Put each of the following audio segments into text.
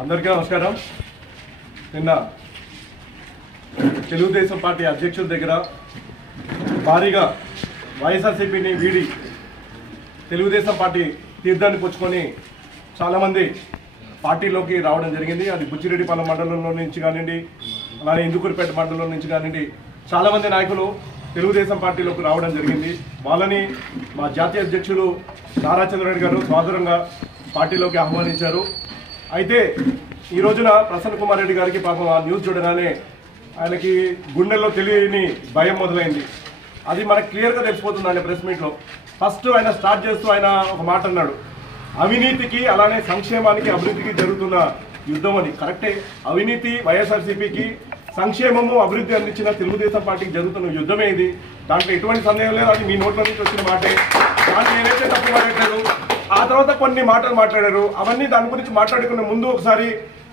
అందరికీ నమస్కారం. నిన్న తెలుగుదేశం పార్టీ అధ్యక్షుల దగ్గర భారీగా వైఎస్ఆర్సీపీని వీడి తెలుగుదేశం పార్టీ తీర్థాన్ని పుచ్చుకొని చాలామంది పార్టీలోకి రావడం జరిగింది. అది బుచ్చిరెడ్డిపాలెం మండలంలో నుంచి కానివ్వండి, అలానే ఇందుకూరుపేట మండలం నుంచి కానివ్వండి, చాలామంది నాయకులు తెలుగుదేశం పార్టీలోకి రావడం జరిగింది. వాళ్ళని మా జాతీయ అధ్యక్షులు నారా చంద్రరెడ్డి గారు సాదరంగా పార్టీలోకి ఆహ్వానించారు. అయితే ఈ రోజున ప్రసన్న కుమార్ రెడ్డి గారికి పాపం ఆ న్యూస్ చూడగానే ఆయనకి గుండెల్లో తెలియని భయం మొదలైంది. అది మనకు క్లియర్గా తెలిసిపోతుంది ఆయన ప్రెస్ మీట్లో. ఫస్ట్ ఆయన స్టార్ట్ చేస్తూ ఆయన ఒక మాట అన్నాడు, అవినీతికి అలానే సంక్షేమానికి అభివృద్ధికి జరుగుతున్న యుద్ధం అని. కరెక్టే, అవినీతి వైఎస్ఆర్సీపీకి, సంక్షేమము అభివృద్ధి అందించిన తెలుగుదేశం పార్టీకి జరుగుతున్న యుద్ధమే ఇది. దాంట్లో ఎటువంటి సందేహం లేదు. అది మీ నోట్ల నుంచి వచ్చిన మాటే. దాన్ని నేనైతే తప్పు మాట్లాడారు. ఆ తర్వాత కొన్ని మాటలు మాట్లాడారు. అవన్నీ దాని గురించి మాట్లాడుకునే ముందు ఒకసారి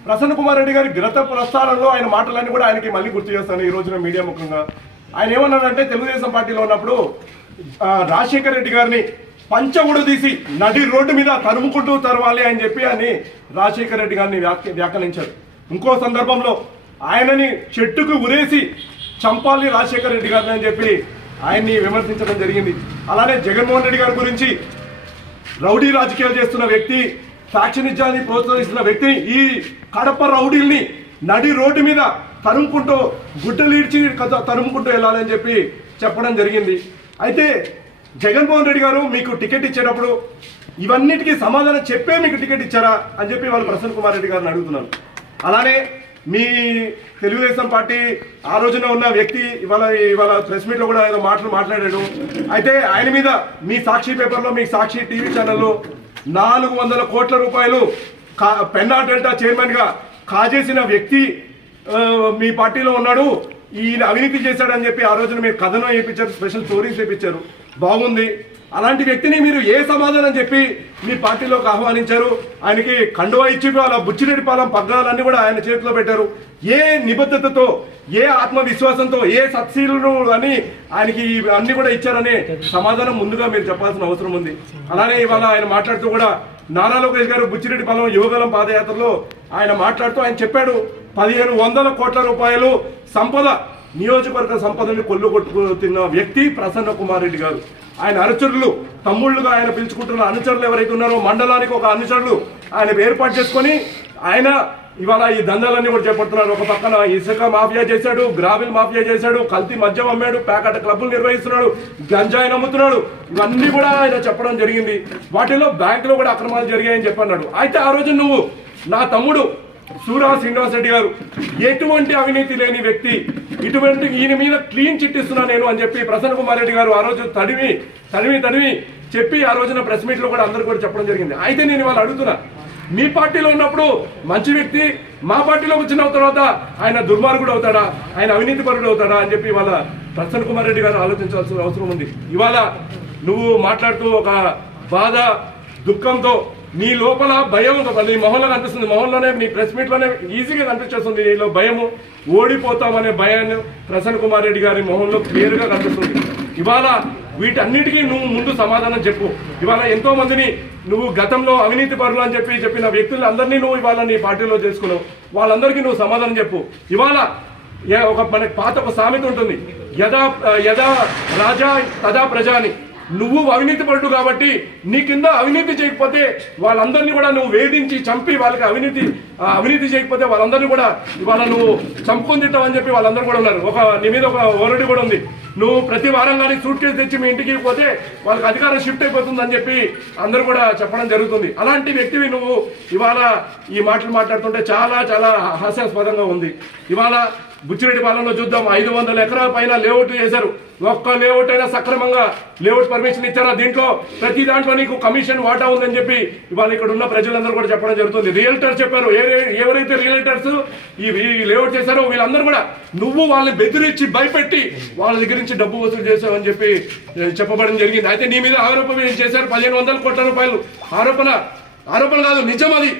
ప్రసన్న కుమార్ రెడ్డి గారి గత ప్రస్థానంలో ఆయన మాటలన్నీ కూడా ఆయనకి మళ్ళీ గుర్తు చేస్తాను ఈ రోజున మీడియా ముఖంగా. ఆయన ఏమన్నాడంటే, తెలుగుదేశం పార్టీలో ఉన్నప్పుడు రాజశేఖర రెడ్డి గారిని పంచగుడు తీసి నడి రోడ్డు మీద తరుముకుంటూ తరవాలి అని చెప్పి అని రాజశేఖర రెడ్డి గారిని వ్యాఖ్యానించారు. ఇంకో సందర్భంలో ఆయనని చెట్టుకు ఉరేసి చంపాలి రాజశేఖర రెడ్డి గారిని అని చెప్పి ఆయన్ని విమర్శించడం జరిగింది. అలానే జగన్మోహన్ రెడ్డి గారి గురించి రౌడీ రాజకీయాలు చేస్తున్న వ్యక్తి, ఫ్యాక్షనిజాన్ని ప్రోత్సహిస్తున్న వ్యక్తిని, ఈ కడప రౌడీల్ని నడి రోడ్డు మీద తరుముకుంటూ గుడ్డలీడ్చి తరుముకుంటూ వెళ్ళాలని చెప్పి చెప్పడం జరిగింది. అయితే జగన్మోహన్ రెడ్డి గారు మీకు టికెట్ ఇచ్చేటప్పుడు ఇవన్నిటికీ సమాధానం చెప్పే మీకు టికెట్ ఇచ్చారా అని చెప్పి వాళ్ళు ప్రసన్న కుమార్ రెడ్డి గారిని అడుగుతున్నారు. అలానే మీ తెలుగుదేశం పార్టీ ఆ రోజున ఉన్న వ్యక్తి ఇవాళ ప్రెస్ మీట్లో కూడా ఏదో మాట్లాడాడు. అయితే ఆయన మీద మీ సాక్షి పేపర్లో, మీ సాక్షి టీవీ ఛానల్లో 400 కోట్ల రూపాయలు పెన్నా డెల్టా చైర్మన్గా కాజేసిన వ్యక్తి మీ పార్టీలో ఉన్నాడు, ఈయన అవినీతి చేశాడని చెప్పి ఆ రోజున మీరు కథనం వేయించారు, స్పెషల్ స్టోరీస్ వేయించారు. బాగుంది. అలాంటి వ్యక్తిని మీరు ఏ సమాధానం చెప్పి మీ పార్టీలోకి ఆహ్వానించారు? ఆయనకి కండువా ఇచ్చి వాళ్ళ బుచ్చిరెడ్డిపాలెం పగ్గాలన్నీ కూడా ఆయన చేతిలో పెట్టారు. ఏ నిబద్ధతతో, ఏ ఆత్మవిశ్వాసంతో, ఏ సత్శీలు అని ఆయనకి అన్ని కూడా ఇచ్చారనే సమాధానం ముందుగా మీరు చెప్పాల్సిన అవసరం ఉంది. అలానే ఇవాళ ఆయన మాట్లాడుతూ కూడా నారా లోకేష్ గారు బుచ్చిరెడ్డిపాలెం యువగలం పాదయాత్రలో ఆయన మాట్లాడుతూ ఆయన చెప్పాడు, 1500 కోట్ల రూపాయలు సంపద, నియోజకవర్గ సంపదని కొట్టుకున్న వ్యక్తి ప్రసన్న కుమార్ రెడ్డి గారు. ఆయన అనుచరులు, తమ్ముళ్ళుగా ఆయన పిలుచుకుంటున్న అనుచరులు ఎవరైతే ఉన్నారో, మండలానికి ఒక అనుచరులు ఆయన ఏర్పాటు చేసుకొని ఆయన ఇవాళ ఈ దందాలన్నీ కూడా చేపడుతున్నారు. ఒక పక్కన ఇసుక మాఫియా చేశాడు, గ్రావిల్ మాఫియా చేశాడు, కల్తీ మద్యం అమ్మాడు, ప్యాకెట్ క్లబ్బులు నిర్వహిస్తున్నాడు, గంజాయి నమ్ముతున్నాడు. ఇవన్నీ కూడా ఆయన చెప్పడం జరిగింది. వాటిలో బ్యాంకులో కూడా అక్రమాలు జరిగాయని చెప్పన్నాడు. అయితే ఆ రోజు నువ్వు నా తమ్ముడు సూరా శ్రీనివాస్ రెడ్డి గారు ఎటువంటి అవినీతి లేని వ్యక్తి, ఇటువంటి ఈయన మీద క్లీన్ చిట్ ఇస్తున్నా నేను అని చెప్పి ప్రసన్న కుమార్ రెడ్డి గారు ఆ రోజు తడివి చెప్పి ఆ రోజున ప్రెస్ మీట్లో కూడా అందరూ కూడా చెప్పడం జరిగింది. అయితే నేను ఇవాళ అడుగుతున్నా, మీ పార్టీలో ఉన్నప్పుడు మంచి వ్యక్తి, మా పార్టీలోకి వచ్చిన తర్వాత ఆయన దుర్మార్గుడు అవుతాడా, ఆయన అవినీతి పరుడు అవుతాడా అని చెప్పి ఇవాళ ప్రసన్న కుమార్ రెడ్డి గారు ఆలోచించాల్సిన అవసరం ఉంది. ఇవాళ నువ్వు మాట్లాడుతూ ఒక బాధ, దుఃఖంతో, నీ లోపల భయం నీ మొహంలో కనిపిస్తుంది. మొహంలోనే, నీ ప్రెస్ మీట్లోనే ఈజీగా కనిపించేస్తుంది నీలో భయము, ఓడిపోతామనే భయాన్ని ప్రసన్న కుమార్ రెడ్డి గారి మొహంలో క్లియర్గా కనిపిస్తుంది. ఇవాళ వీటన్నిటికీ నువ్వు ముందు సమాధానం చెప్పు. ఇవాళ ఎంతో మందిని నువ్వు గతంలో అవినీతి పరులు అని చెప్పిన వ్యక్తులు అందరినీ నువ్వు ఇవాళ నీ పార్టీలో చేసుకున్నావు. వాళ్ళందరికీ నువ్వు సమాధానం చెప్పు. ఇవాళ మనకి పాత ఒక సామెత ఉంటుంది, యదా రాజా తదా ప్రజా అని. నువ్వు అవినీతి పరుడు కాబట్టి నీ కింద అవినీతి చేయకపోతే వాళ్ళందరినీ కూడా నువ్వు వేధించి చంపి వాళ్ళకి అవినీతి చేయకపోతే వాళ్ళందరినీ కూడా ఇవాళ నువ్వు చంపుకొని తింటావని చెప్పి వాళ్ళందరూ కూడా ఉన్నారు. నీ మీద ఒక ఓరడి కూడా ఉంది. నువ్వు ప్రతి వారం కానీ సూట్ కేసు తెచ్చి మీ ఇంటికి పోతే వాళ్ళకి అధికారం షిఫ్ట్ అయిపోతుందని చెప్పి అందరూ కూడా చెప్పడం జరుగుతుంది. అలాంటి వ్యక్తివి నువ్వు ఇవాళ ఈ మాటలు మాట్లాడుతుంటే చాలా చాలా హాస్యాస్పదంగా ఉంది. ఇవాళ బుచ్చిరెడ్డిపాలెంలో చూద్దాం, 500 ఎకరాల పైన లేఅవుట్ చేశారు. ఒక్క లేఅవుట్ అయినా సక్రమంగా లేఅవుట్ పర్మిషన్ ఇచ్చారా? దీంట్లో ప్రతి దాంట్లో నీకు కమిషన్ వాటా ఉందని చెప్పి ఇవాళ ఇక్కడ ఉన్న ప్రజలందరూ కూడా చెప్పడం జరుగుతుంది. రియల్టర్స్ చెప్పారు, ఎవరైతే రియల్టర్స్ ఈ లేఅవుట్ చేశారో వీళ్ళందరూ కూడా నువ్వు వాళ్ళని బెదిరించి భయపెట్టి వాళ్ళ దగ్గర నుంచి డబ్బు వసూలు చేశావని చెప్పి చెప్పబడడం జరిగింది. అయితే నీ మీద ఆరోపణ చేశారు, 1500 కోట్ల రూపాయలు. ఆరోపణ కాదు, నిజం అది.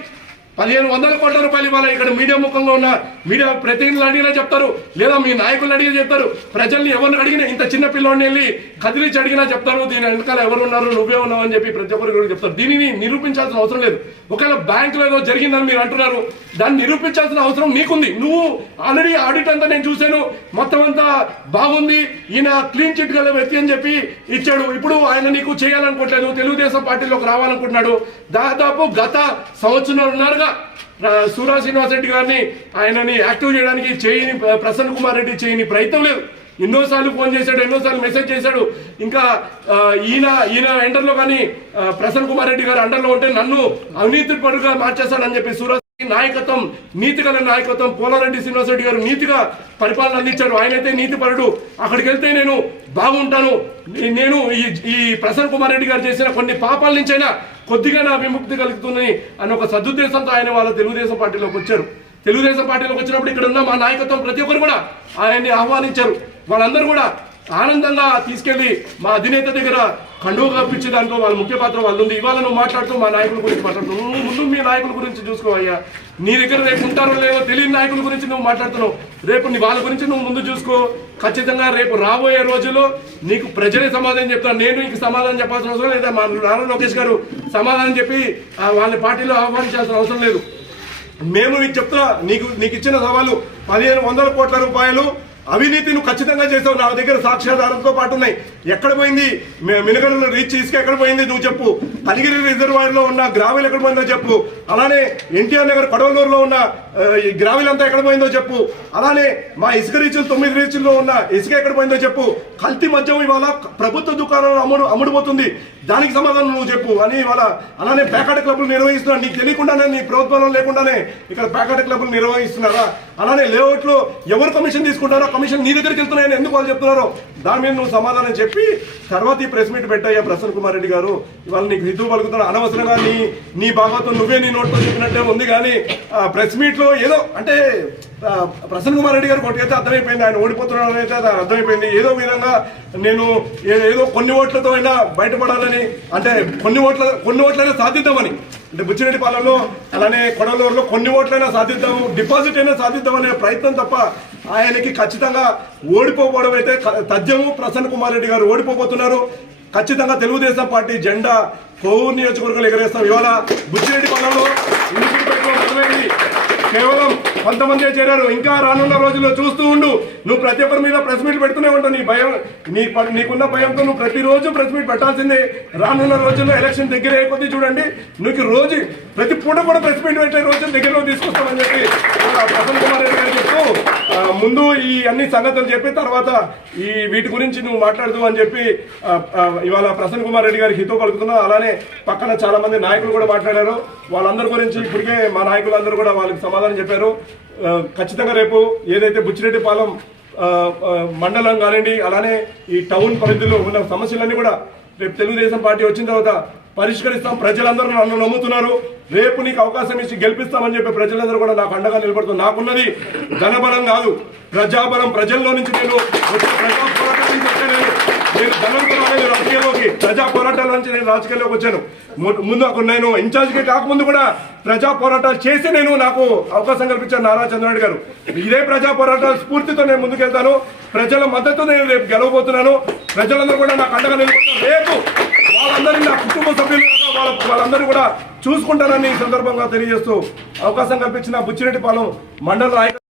1500 కోట్ల రూపాయలు ఇవ్వాలి. ఇక్కడ మీడియా ముఖంగా ఉన్న మీడియా ప్రతినిధులు అడిగినా చెప్తారు, లేదా మీ నాయకులు అడిగినా చెప్తారు, ప్రజల్ని ఎవరిని అడిగినా, ఇంత చిన్న పిల్లోడిని వెళ్ళి కదిలించి అడిగినా చెప్తారు దీని వెనకాల ఎవరు ఉన్నారు, నువ్వే ఉన్నావు అని చెప్పి ప్రతి ఒక్కరు చెప్తారు. దీనిని నిరూపించాల్సిన అవసరం లేదు. ఒకవేళ బ్యాంకులో ఏదో జరిగిందని మీరు అంటున్నారు, దాన్ని నిరూపించాల్సిన అవసరం నీకుంది. నువ్వు ఆల్రెడీ ఆడిట్ అంతా నేను చూశాను, మొత్తం అంతా బాగుంది, ఈయన క్లీన్ చిట్ గల వ్యక్తి అని చెప్పి ఇచ్చాడు. ఇప్పుడు ఆయన నీకు చేయాలనుకోవట్లేదు, తెలుగుదేశం పార్టీలోకి రావాలనుకుంటున్నాడు. దాదాపు గత సంవత్సరంన్నరగా సూరా శ్రీనివాస్ రెడ్డి గారిని ఆయనని యాక్టివ్ చేయడానికి చేయని ప్రసన్న కుమార్ రెడ్డి చేయని ప్రయత్నం లేదు. ఎన్నోసార్లు ఫోన్ చేశాడు, ఎన్నోసార్లు మెసేజ్ చేశాడు. ఇంకా ఈయన అండర్లో కానీ ప్రసన్న కుమార్ రెడ్డి గారు అండర్లో ఉంటే నన్ను అవినీతి పరుగా మార్చేస్తాడని చెప్పి సూరజ్ నాయకత్వం, నీతిగల నాయకత్వం, పోలారెడ్డి శ్రీనివాస్ రెడ్డి గారు నీతిగా పరిపాలన అందించారు. ఆయనైతే నీతి పరుడు. అక్కడికి వెళ్తే నేను బాగుంటాను, నేను ఈ ప్రసన్న కుమార్ రెడ్డి గారు చేసిన కొన్ని పాపాల నుంచైనా కొద్దిగా నా విముక్తి కలుగుతుంది అని ఒక సదుద్దేశంతో ఆయన వాళ్ళ తెలుగుదేశం పార్టీలోకి వచ్చారు. తెలుగుదేశం పార్టీలోకి వచ్చినప్పుడు ఇక్కడ ఉన్న మా నాయకత్వం ప్రతి ఒక్కరు కూడా ఆయన్ని ఆహ్వానించారు. వాళ్ళందరూ కూడా ఆనందంగా తీసుకెళ్లి మా అధినేత దగ్గర కండువ కప్పించే దాంట్లో వాళ్ళ ముఖ్య పాత్ర వాళ్ళు ఉంది. ఇవాళ నువ్వు మాట్లాడుతూ మా నాయకుల గురించి మాట్లాడుతున్నావు. నువ్వు ముందు మీ నాయకుల గురించి చూసుకోవయ్యా. నీ దగ్గర రేపు ఉంటారో లేదో తెలియని నాయకుల గురించి నువ్వు మాట్లాడుతున్నావు. రేపు వాళ్ళ గురించి నువ్వు ముందు చూసుకో. ఖచ్చితంగా రేపు రాబోయే రోజుల్లో నీకు ప్రజలే సమాధానం చెప్తాను. నేను నీకు సమాధానం చెప్పాల్సిన అవసరం లేదా మా నారా లోకేష్ గారు సమాధానం చెప్పి వాళ్ళ పార్టీలో ఆహ్వానించాల్సిన అవసరం లేదు. మేము నీకు చెప్తున్నా, నీకు ఇచ్చిన సవాలు 1500 కోట్ల రూపాయలు అవినీతి నువ్వు ఖచ్చితంగా చేసావు. నా దగ్గర సాక్ష్యాధారంతో పాటు ఉన్నాయి. ఎక్కడ పోయింది మినగడలో రీచ్ ఇసుక ఎక్కడ పోయింది నువ్వు చెప్పు. కలిగిరి రిజర్వాయర్ లో ఉన్న గ్రావెల్ ఎక్కడ పోయిందో చెప్పు. అలానే ఎన్టీఆర్ నగర్ కొడవలూరులో ఉన్న గ్రావెల్ అంతా ఎక్కడ పోయిందో చెప్పు. అలానే మా ఇసుక రీచులు 9 రీచుల్లో ఉన్న ఇసుక ఎక్కడ పోయిందో చెప్పు. కల్తీ మద్యం ఇవాళ ప్రభుత్వ దుకాణంలో అమ్ముడుపోతుంది, దానికి సమాధానం నువ్వు చెప్పు అని ఇవాళ. అలానే ప్యాకెట్ క్లబ్లు నిర్వహిస్తున్నారు. నీకు తెలియకుండానే, నీ ప్రోత్సాహం లేకుండానే ఇక్కడ ప్యాకెట్ క్లబ్లు నిర్వహిస్తున్నారా? అలానే లేఅవుట్ లో ఎవరు కమిషన్ తీసుకుంటారో కమిషన్ నీ దగ్గరికి వెళ్తున్నాయని ఎందుకు వాళ్ళు చెప్తున్నారో దాని మీద నువ్వు సమాధానం చెప్పి తర్వాత ఈ ప్రెస్ మీట్ పెట్టాయా ప్రసన్న కుమార్ రెడ్డి గారు. ఇవాళ నీకు హితవు పలుకుతున్నా. అనవసరంగా నీ భాగవతం నువ్వే నీ నోట్లో చెప్పినట్టే ఉంది. కానీ ప్రెస్ మీట్ లో ఏదో అంటే ప్రసన్న కుమార్ రెడ్డి గారు కొట్టుకైతే అర్థమైపోయింది, ఆయన ఓడిపోతున్నాడని అయితే అది అర్థమైపోయింది. ఏదో విధంగా నేను ఏదో కొన్ని ఓట్లతో అయినా బయటపడాలని, అంటే కొన్ని ఓట్లైనా సాధిద్దామని, అంటే బుచ్చిరెడ్డిపాలెంలో అలానే కొడలూరులో కొన్ని ఓట్లైనా సాధిద్దాము, డిపాజిట్ అయినా సాధిద్దాం అనే ప్రయత్నం తప్ప ఆయనకి ఖచ్చితంగా ఓడిపోవడం అయితే తథ్యము. ప్రసన్న కుమార్ రెడ్డి గారు ఓడిపోబోతున్నారు. ఖచ్చితంగా తెలుగుదేశం పార్టీ జెండా కోవూరు నియోజకవర్గంలో ఎగరేస్తాం. ఇవాళ బుచ్చిరెడ్డిపాలెంలో మొదలైంది, కేవలం కొంతమంది చేరారు. ఇంకా రానున్న రోజుల్లో చూస్తూ ఉండు. నువ్వు ప్రతి ఒక్కరి మీద ప్రెస్ మీట్ పెడుతూనే ఉంటావు. నీ భయం, నీకున్న భయంతో నువ్వు ప్రతిరోజు ప్రెస్ మీట్ పెట్టాల్సిందే. రానున్న రోజుల్లో ఎలక్షన్ దగ్గర అయిపోతే చూడండి, నీకు రోజు ప్రతి పూట కూడా ప్రెస్ మీట్ పెట్టే రోజులు దగ్గరలో తీసుకొస్తామని చెప్పి ప్రసన్న కుమార్ రెడ్డి గారు చెప్తూ ముందు ఈ అన్ని సంగతులు చెప్పి తర్వాత వీటి గురించి నువ్వు మాట్లాడుతూ అని చెప్పి ఇవాళ ప్రసన్న కుమార్ రెడ్డి గారికి హితో పలుకుతున్నావు. అలానే పక్కన చాలా మంది నాయకులు కూడా మాట్లాడారు. వాళ్ళందరి గురించి ఇప్పటికే మా నాయకులందరూ కూడా వాళ్ళకి సమాధానం చెప్పారు. ఖచ్చితంగా రేపు ఏదైతే బుచ్చిరెడ్డిపాలెం మండలం కానివ్వండి, అలానే ఈ టౌన్ పరిధిలో ఉన్న సమస్యలన్నీ కూడా రేపు తెలుగుదేశం పార్టీ వచ్చిన తర్వాత పరిష్కరిస్తాం. ప్రజలందరూ నన్ను నమ్ముతున్నారు. రేపు నీకు అవకాశం ఇచ్చి గెలిపిస్తామని చెప్పి ప్రజలందరూ కూడా నాకు అండగా నిలబడుతున్నారు. నాకున్నది ధనబలం కాదు, ప్రజాబలం. ప్రజల్లో నుంచి నేను ప్రజా పోరాటం నుంచి వచ్చాను. నేను ధనంతో రాలేదు రాజకీయాల్లోకి, ప్రజా పోరాటాల నుంచి నేను రాజకీయాల్లోకి వచ్చాను. ముందు నేను ఇన్ఛార్జ్గా కాకముందు కూడా ప్రజా పోరాటాలు చేసి నాకు అవకాశం కల్పించారు నారా చంద్రబాబు గారు. ఇదే ప్రజా పోరాటాల స్ఫూర్తితో నేను ముందుకెళ్తాను. ప్రజల మద్దతు నేను రేపు గెలవబోతున్నాను. ప్రజలందరూ కూడా నాకు అండగా నిలబడతారు. రేపు వాళ్ళందరినీ నా కుటుంబ సభ్యులు వాళ్ళందరూ కూడా చూసుకుంటారని ఈ సందర్భంగా తెలియజేస్తూ అవకాశం కల్పించిన బుచ్చిరెడ్డిపాలెం మండల నాయకులు